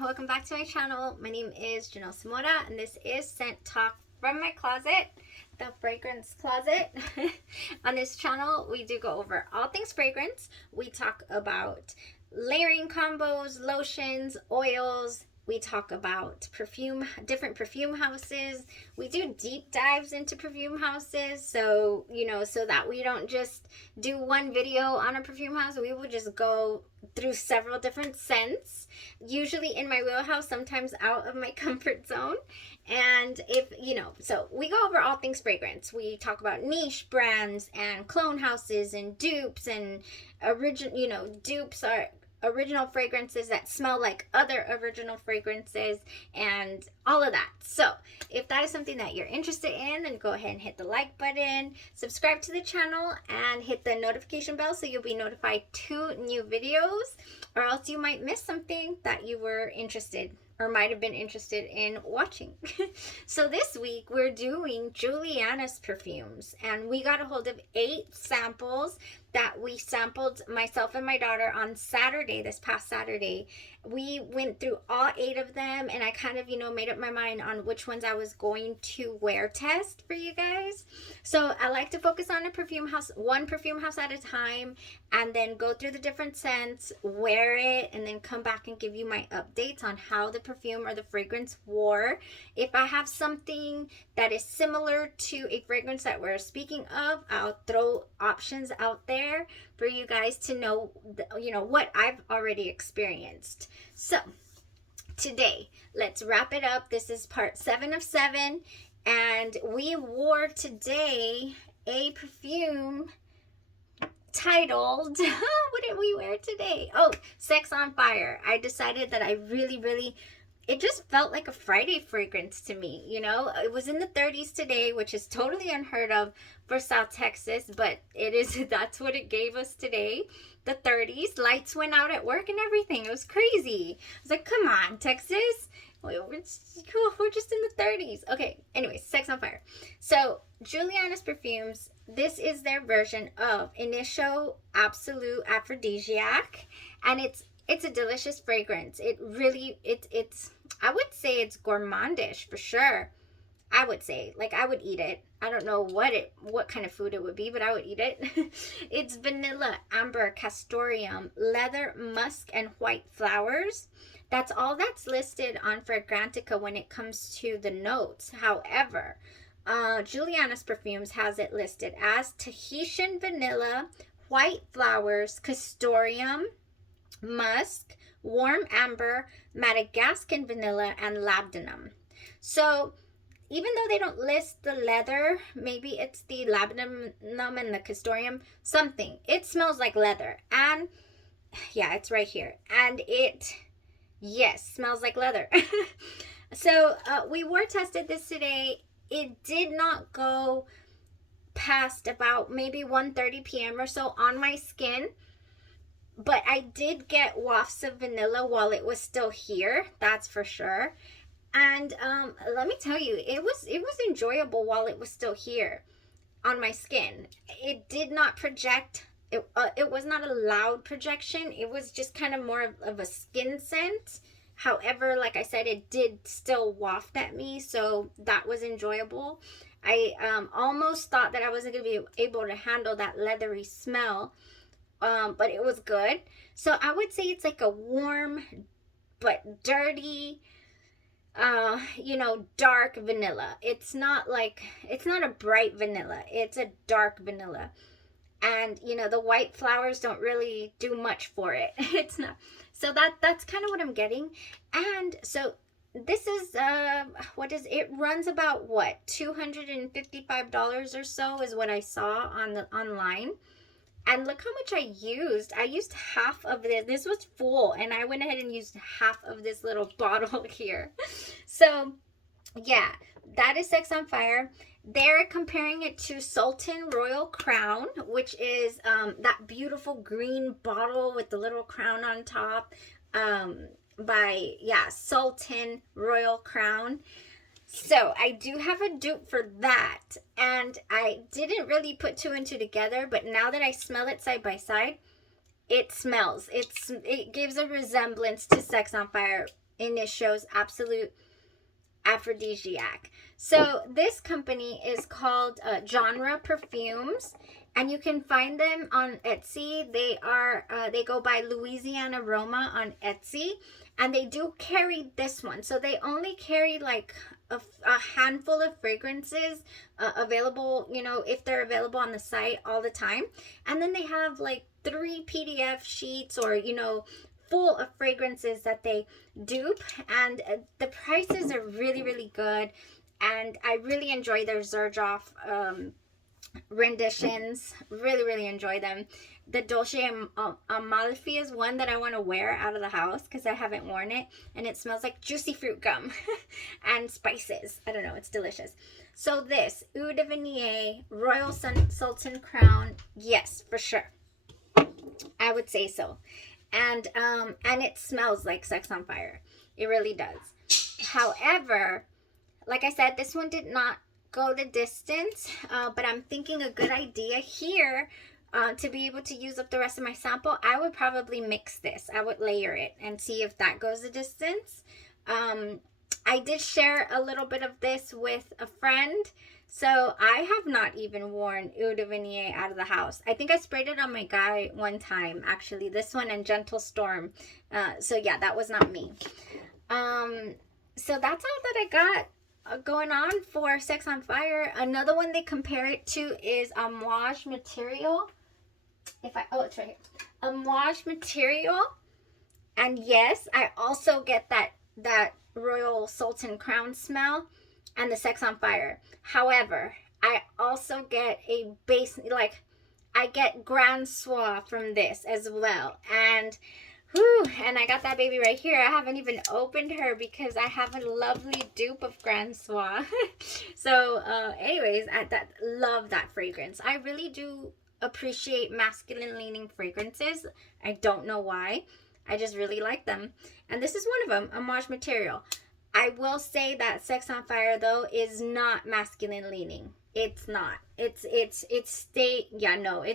welcome back to my channel. My name is Janelle Simora and this is Scent Talk from my closet, the fragrance closet. On this channel we do go over all things fragrance. We talk about layering combos, lotions, oils. We talk about perfume, different perfume houses. We do deep dives into perfume houses. So, so that we don't just do one video on a perfume house. We will just go through several different scents, usually in my wheelhouse, sometimes out of my comfort zone. And so we go over all things fragrance. We talk about niche brands and clone houses and dupes and dupes are original fragrances that smell like other original fragrances and all of that. So if that is something that you're interested in, then go ahead and hit the like button, subscribe to the channel, and hit the notification bell so you'll be notified to new videos, or else you might miss something that you were interested or might have been interested in watching. So this week we're doing Julianna's perfumes, and we got a hold of 8 samples that we sampled, myself and my daughter, on Saturday, this past Saturday. We went through all 8 of them, and I kind of, made up my mind on which ones I was going to wear test for you guys. So I like to focus on a perfume house, one perfume house at a time, and then go through the different scents, wear it, and then come back and give you my updates on how the perfume or the fragrance wore. If I have something that is similar to a fragrance that we're speaking of, I'll throw options out there for you guys to know, what I've already experienced. So today, let's wrap it up. This is part 7 of 7, and we wore today a perfume titled, what did we wear today? Oh, Sex on Fire. I decided that I really, it just felt like a Friday fragrance to me, It was in the 30s today, which is totally unheard of for South Texas, but that's what it gave us today. The 30s, lights went out at work and everything. It was crazy. I was like, come on, Texas. We're just in the 30s. Okay, anyways, Sex on Fire. So, Julianna's perfumes, this is their version of Initio Absolute Aphrodisiac, and it's a delicious fragrance. It's I would say it's gourmandish for sure. I would say, I would eat it. I don't know what kind of food it would be, but I would eat it. It's vanilla, amber, castoreum, leather, musk, and white flowers. That's all that's listed on Fragrantica when it comes to the notes. However, Julianna's Perfumes has it listed as Tahitian vanilla, white flowers, castoreum, musk, warm amber, Madagascan vanilla, and labdanum. So even though they don't list the leather, maybe it's the labdanum and the castoreum, something. It smells like leather. And yeah, it's right here. And yes, smells like leather. So we wore tested this today. It did not go past about maybe 1:30 p.m. or so on my skin. But I did get wafts of vanilla while it was still here. That's for sure. And let me tell you, it was enjoyable while it was still here on my skin. It did not project. It was not a loud projection. It was just kind of more of a skin scent. However, like I said, it did still waft at me, so that was enjoyable. I almost thought that I wasn't going to be able to handle that leathery smell, but it was good. So I would say it's like a warm but dirty, dark vanilla. It's not a bright vanilla. It's a dark vanilla. And, the white flowers don't really do much for it. It's not. So that's kind of what I'm getting. And so this is, it runs about what? $255 or so is what I saw online. And look how much I used. I used half of this. This was full, and I went ahead and used half of this little bottle here. So, yeah, that is Sex on Fire. They're comparing it to Sultan Royal Crown, which is that beautiful green bottle with the little crown on top, by Sultan Royal Crown. So I do have a dupe for that, and I didn't really put 2 and 2 together, but now that I smell it side by side, it smells. It gives a resemblance to Sex on Fire Initio's Absolute Aphrodisiac. So this company is called Genre Perfumes, and you can find them on Etsy. They go by Louisiana Roma on Etsy, and they do carry this one. So they only carry like a handful of fragrances available, you know, if they're available on the site all the time. And then they have like 3 PDF sheets, or, you know, full of fragrances that they dupe, and the prices are really, really good. And I really enjoy their Zerjoff renditions. Really, really enjoy them. The Dolce Amalfi is one that I want to wear out of the house because I haven't worn it, and it smells like juicy fruit gum and spices. I don't know, it's delicious. So this Eau de Viognier Royal Sultan Crown, yes, for sure, I would say so. And it smells like Sex on Fire. It really does. However, like I said, this one did not go the distance, but I'm thinking a good idea here, to be able to use up the rest of my sample, I would probably mix this. I would layer it and see if that goes the distance. I did share a little bit of this with a friend, so I have not even worn Eau de Viognier out of the house. I think I sprayed it on my guy one time, actually. This one and Gentle Storm. So yeah, that was not me. So that's all that I got going on for Sex on Fire. Another one they compare it to is Amouage Material. It's right here. Amouage Material. And yes, I also get that Royal Sultan Crown smell and the Sex on Fire. However, I also get a base, like, I get Grand Soir from this as well. And whew, and I got that baby right here. I haven't even opened her because I have a lovely dupe of Grand Soir. So anyways, I love that fragrance. I really do appreciate masculine leaning fragrances. I don't know why. I just really like them. And this is one of them, Amouage Material. I will say that Sex on Fire though is not masculine leaning. It's not. It's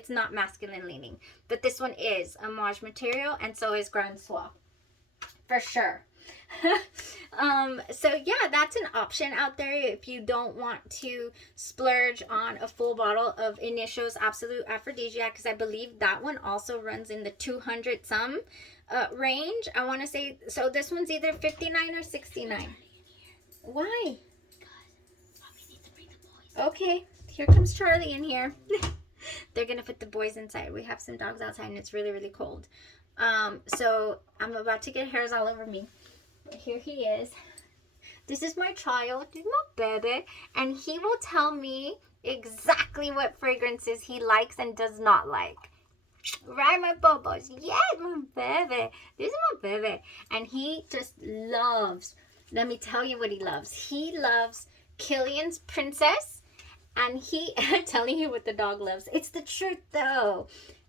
not masculine leaning. But this one is Amouage Material, and so is Grand Soir. For sure. So yeah, that's an option out there if you don't want to splurge on a full bottle of Initio's Absolute Aphrodisiac, because I believe that one also runs in the 200 some range. I want to say, so this one's either 59 or 69. Why? Okay, here comes Charlie in here. They're gonna put the boys inside. We have some dogs outside and it's really, really cold. So I'm about to get hairs all over me. But here he is. This is my child, this is my baby, and he will tell me exactly what fragrances he likes and does not like. Right, my bubbles? Yes, my baby. This is my baby. And he just loves, let me tell you what he loves. He loves Killian's Princess. And I'm telling you what the dog loves. It's the truth though.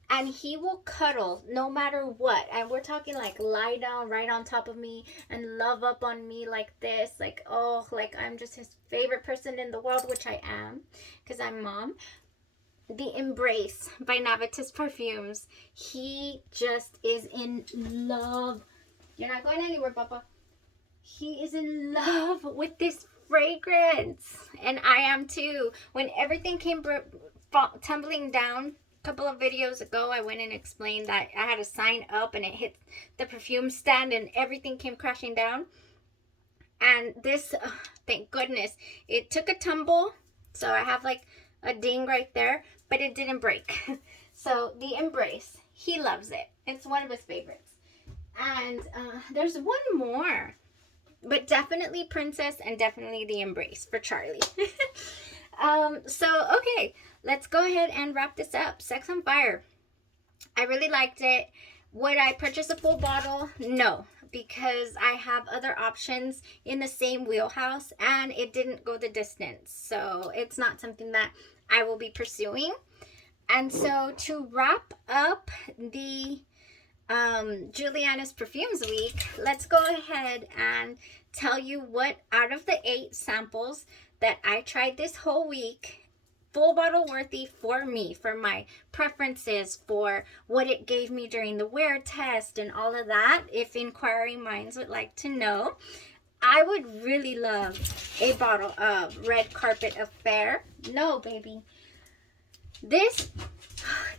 And he will cuddle no matter what. And we're talking like lie down right on top of me and love up on me like this. Like, oh, like I'm just his favorite person in the world, which I am because I'm mom. The Embrace by Navitus Perfumes. He just is in love. You're not going anywhere, Papa. He is in love with this fragrance. And I am too. When everything came tumbling down a couple of videos ago, I went and explained that I had a sign up and it hit the perfume stand and everything came crashing down. And this, thank goodness, it took a tumble. So I have like a ding right there, but it didn't break. So the Embrace, he loves it. It's one of his favorites. And there's one more, but definitely Princess and definitely the Embrace for Charlie. So okay, let's go ahead and wrap this up. Sex on Fire. I really liked it. Would I purchase a full bottle? No, because I have other options in the same wheelhouse and it didn't go the distance. So it's not something that I will be pursuing. And so to wrap up the Julianna's Perfumes week, let's go ahead and tell you what out of the 8 samples that I tried this whole week, full bottle worthy for me, for my preferences, for what it gave me during the wear test and all of that. If inquiring minds would like to know, I would really love a bottle of Red Carpet Affair. No, baby. This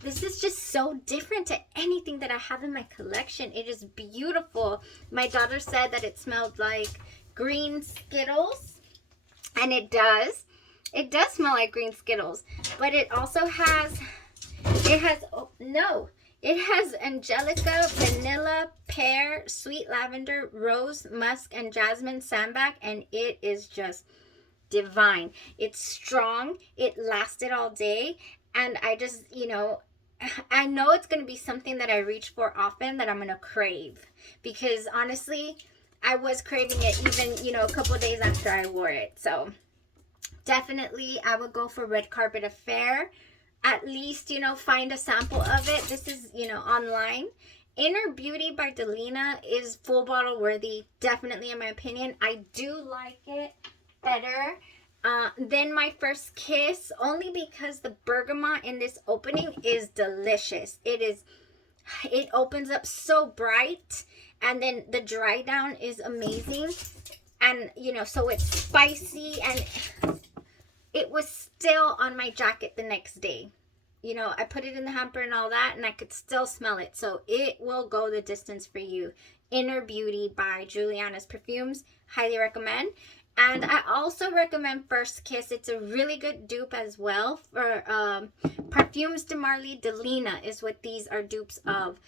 is just so different to anything that I have in my collection. It is beautiful. My daughter said that it smelled like green Skittles, and it does. It does smell like green Skittles, but it also has, it has Angelica, vanilla, pear, sweet lavender, rose, musk, and jasmine sambac, and it is just divine. It's strong. It lasted all day, and I just, I know it's going to be something that I reach for often, that I'm going to crave, because honestly, I was craving it even, a couple of days after I wore it. So definitely I would go for Red Carpet Affair. At least, find a sample of it. This is, online. Inner Beauty by Delina is full bottle worthy, definitely, in my opinion. I do like it better than My First Kiss, only because the bergamot in this opening is delicious. It opens up so bright, and then the dry down is amazing, and so it's spicy, and it was still on my jacket the next day. I put it in the hamper and all that, and I could still smell it. So it will go the distance for you. Inner Beauty by Julianna's Perfumes. Highly recommend. And I also recommend First Kiss. It's a really good dupe as well for Perfumes de Marly Delina is what these are dupes of.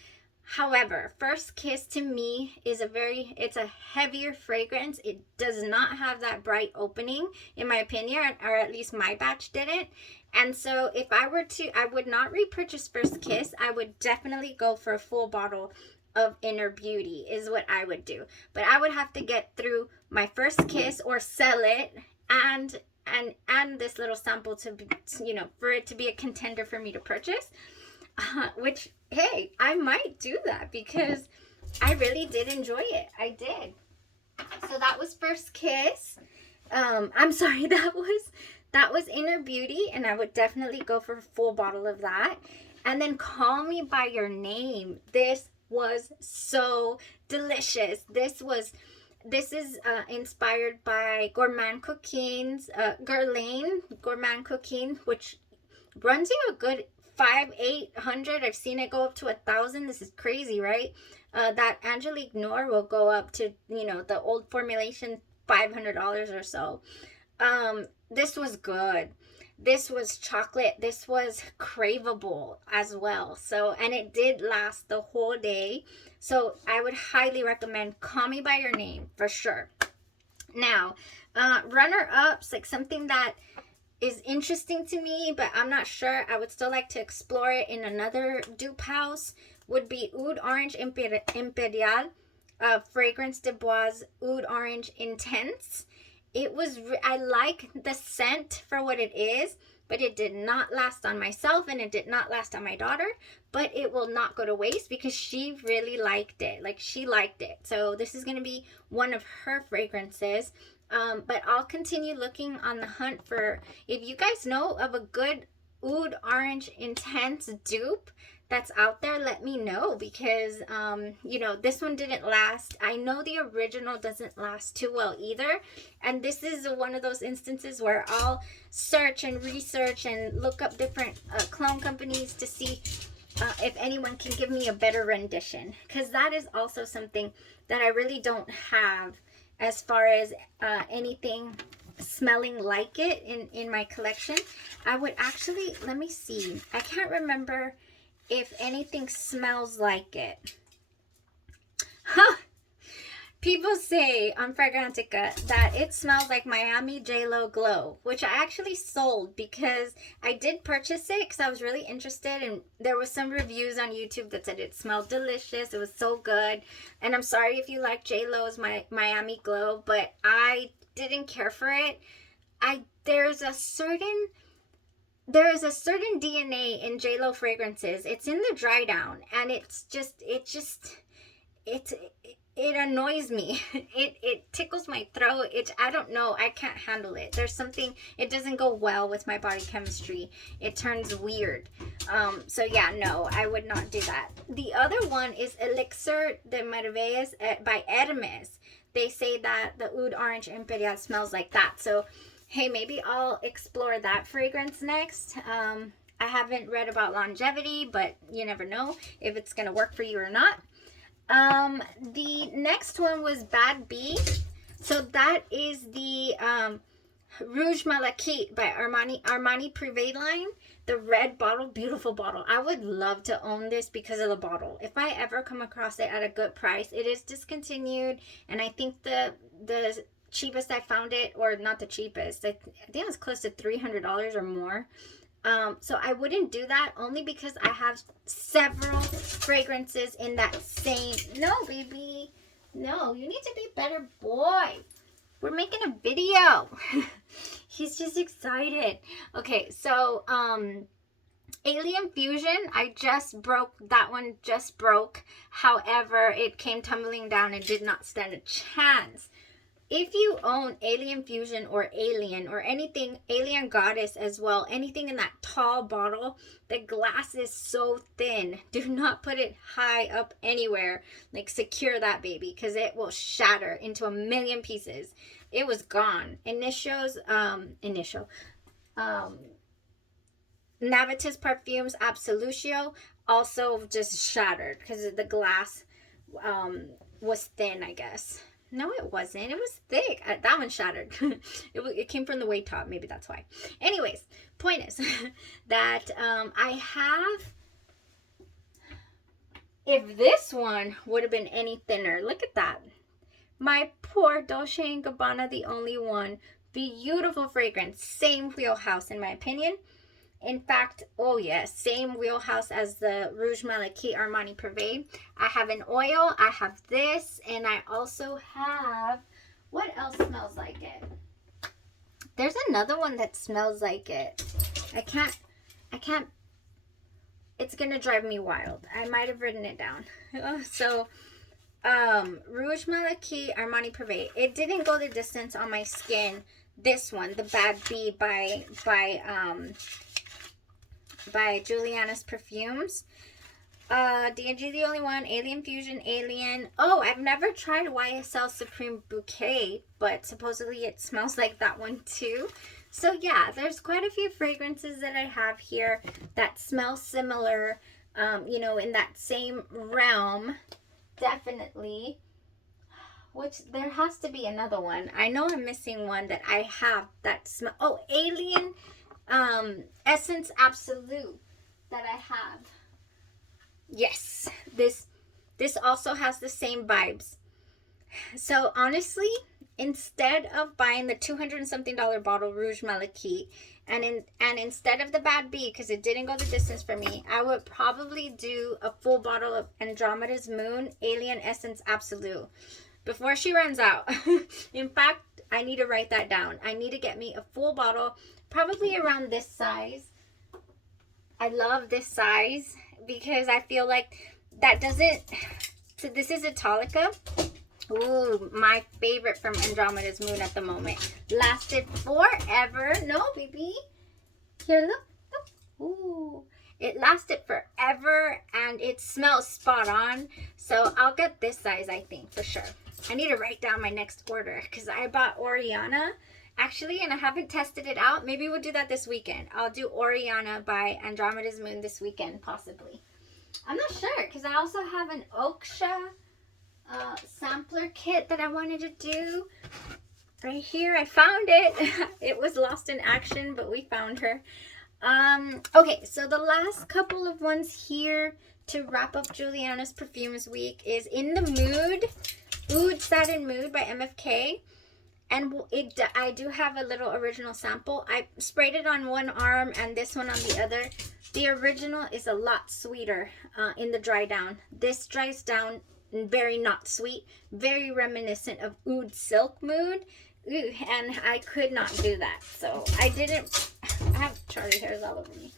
However, First Kiss to me is it's a heavier fragrance. It does not have that bright opening, in my opinion, or at least my batch didn't. And so if I were to, I would not repurchase First Kiss. I would definitely go for a full bottle of Inner Beauty is what I would do. But I would have to get through My First Kiss or sell it and this little sample to be, for it to be a contender for me to purchase. Which, hey, I might do that because I really did enjoy it. I did. So that was First Kiss. I'm sorry, that was Inner Beauty, and I would definitely go for a full bottle of that. And then Call Me By Your Name. This was so delicious. This is inspired by Gourmand Coquines, Guerlain Gourmand Coquine, which runs you a good 500-800. I've seen it go up to 1,000. This is crazy, right? That Angelique Noir will go up to, the old formulation, $500 or so. This was good. This was chocolate. This was craveable as well. So, and it did last the whole day. So I would highly recommend Call Me By Your Name for sure. Now, runner-ups, like something that is interesting to me, but I'm not sure. I would still like to explore it in another dupe house, would be Oud Orange Imperial, Fragrance de Bois Oud Orange Intense. I like the scent for what it is, but it did not last on myself, and it did not last on my daughter, but it will not go to waste because she really liked it. Like, she liked it. So this is going to be one of her fragrances. But I'll continue looking on the hunt for, if you guys know of a good Oud Orange Intense dupe that's out there, let me know, because this one didn't last. I know the original doesn't last too well either, and this is one of those instances where I'll search and research and look up different clone companies to see if anyone can give me a better rendition, because that is also something that I really don't have as far as anything smelling like it in my collection. I would actually, let me see, I can't remember if anything smells like it. Huh. People say on Fragrantica that it smells like Miami J-Lo Glow, which I actually sold because I did purchase it because I was really interested, and there was some reviews on YouTube that said it smelled delicious. It was so good. And I'm sorry if you like J-Lo's Miami Glow, but I didn't care for it. There is a certain DNA in J-Lo fragrances. It's in the dry down, and it annoys me. It tickles my throat. I don't know. I can't handle it. There's something, it doesn't go well with my body chemistry. It turns weird. So yeah, no, I would not do that. The other one is Elixir de Maravillas by Hermes. They say that the Oud Orange Imperial smells like that. So hey, maybe I'll explore that fragrance next. I haven't read about longevity, but you never know if it's gonna work for you or not. The next one was Bad Bee. So that is the Rouge Malachite by Armani Privé line. The red bottle, beautiful bottle. I would love to own this because of the bottle. If I ever come across it at a good price, it is discontinued, and I think the cheapest I found it, or not the cheapest, I think it was close to $300 or more. So I wouldn't do that, only because I have several fragrances in that same. No, baby, no, you need to be better boy. We're making a video. He's just excited. Okay, so Alien Fusion, I just broke that one. Just broke. However, it came tumbling down and did not stand a chance. If you own Alien Fusion or Alien or anything, Alien Goddess as well, anything in that tall bottle, the glass is so thin. Do not put it high up anywhere. Like, secure that baby, because it will shatter into a million pieces. It was gone. Initios, Navitus Perfumes Absolutio also just shattered because the glass was thin, I guess. No, it wasn't. It was thick. That one shattered. It came from the way top. Maybe that's why. Anyways, point is that I have... If this one would have been any thinner, look at that. My poor Dolce & Gabbana, the only one. Beautiful fragrance. Same wheelhouse, in my opinion. In fact, oh yes, same wheelhouse as the Rouge Malachite Armani Privé. I have an oil, I have this, and I also have, what else smells like it? There's another one that smells like it. I can't, it's gonna drive me wild. I might have written it down. So, Rouge Malachite Armani Privé. It didn't go the distance on my skin. This one, the Bad Bee by Julianna's Perfumes. D&G the only one. Alien Fusion, Alien. Oh, I've never tried YSL Supreme Bouquet, but supposedly it smells like that one too. So yeah, there's quite a few fragrances that I have here that smell similar, you know, in that same realm. Definitely. Which, there has to be another one. I know I'm missing one that I have that smell. Oh, Alien Essence Absolute that I have. Yes, this also has the same vibes. So honestly, instead of buying the $200 and something bottle Rouge Malachite, and instead of the Bad Bee, because it didn't go the distance for me, I would probably do a full bottle of Andromeda's Moon Alien Essence Absolute before she runs out. In fact, I need to write that down. I need to get me a full bottle, probably around this size. I love this size because I feel like that doesn't... So this is Italica. Ooh, my favorite from Andromeda's Moon at the moment. Lasted forever. No, baby. Here, look. Look. Ooh. It lasted forever and it smells spot on. So I'll get this size, I think, for sure. I need to write down my next order because I bought Oriana actually, and I haven't tested it out. Maybe we'll do that this weekend. I'll do Oriana by Andromeda's Moon this weekend, possibly. I'm not sure because I also have an Oksha sampler kit that I wanted to do. Right here, I found it. It was lost in action, but we found her. Okay, so the last couple of ones here to wrap up Julianna's Perfumes Week is In the Mood, Oud Satin Mood by MFK. And I do have a little original sample. I sprayed it on one arm and this one on the other. The original is a lot sweeter in the dry down. This dries down very not sweet, very reminiscent of Oud Silk Mood. Ooh, and I could not do that. So I didn't, I have Charlie hairs all over me.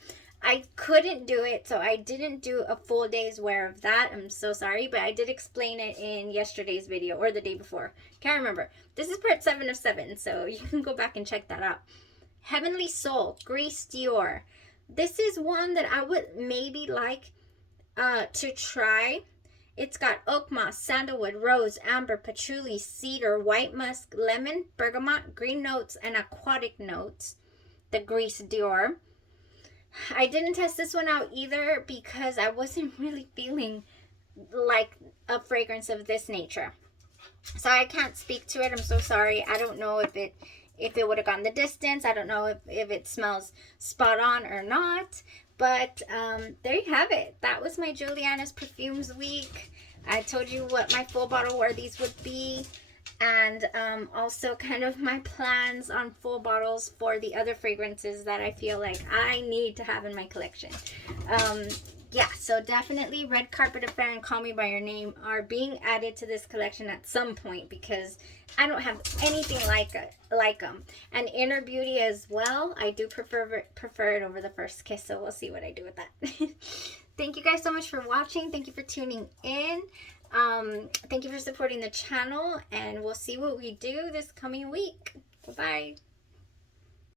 I couldn't do it, so I didn't do a full day's wear of that. I'm so sorry, but I did explain it in yesterday's video or the day before. Can't remember. This is part 7 of 7, so you can go back and check that out. Heavenly Soul, Grease Dior. This is one that I would maybe like to try. It's got oak moss, sandalwood, rose, amber, patchouli, cedar, white musk, lemon, bergamot, green notes, and aquatic notes. The Grease Dior. I didn't test this one out either because I wasn't really feeling like a fragrance of this nature. So I can't speak to it. I'm so sorry. I don't know if it would have gone the distance. I don't know if it smells spot on or not. But there you have it. That was my Julianna's Perfumes week. I told you what my full bottle worthies would be. And also kind of my plans on full bottles for the other fragrances that I feel like I need to have in my collection. Yeah, so definitely Red Carpet Affair and Call Me By Your Name are being added to this collection at some point because I don't have anything like them. And Inner Beauty as well. I do prefer it over the First Kiss, so we'll see what I do with that. Thank you guys so much for watching. Thank you for tuning in. Thank you for supporting the channel, and we'll see what we do this coming week. Bye-bye.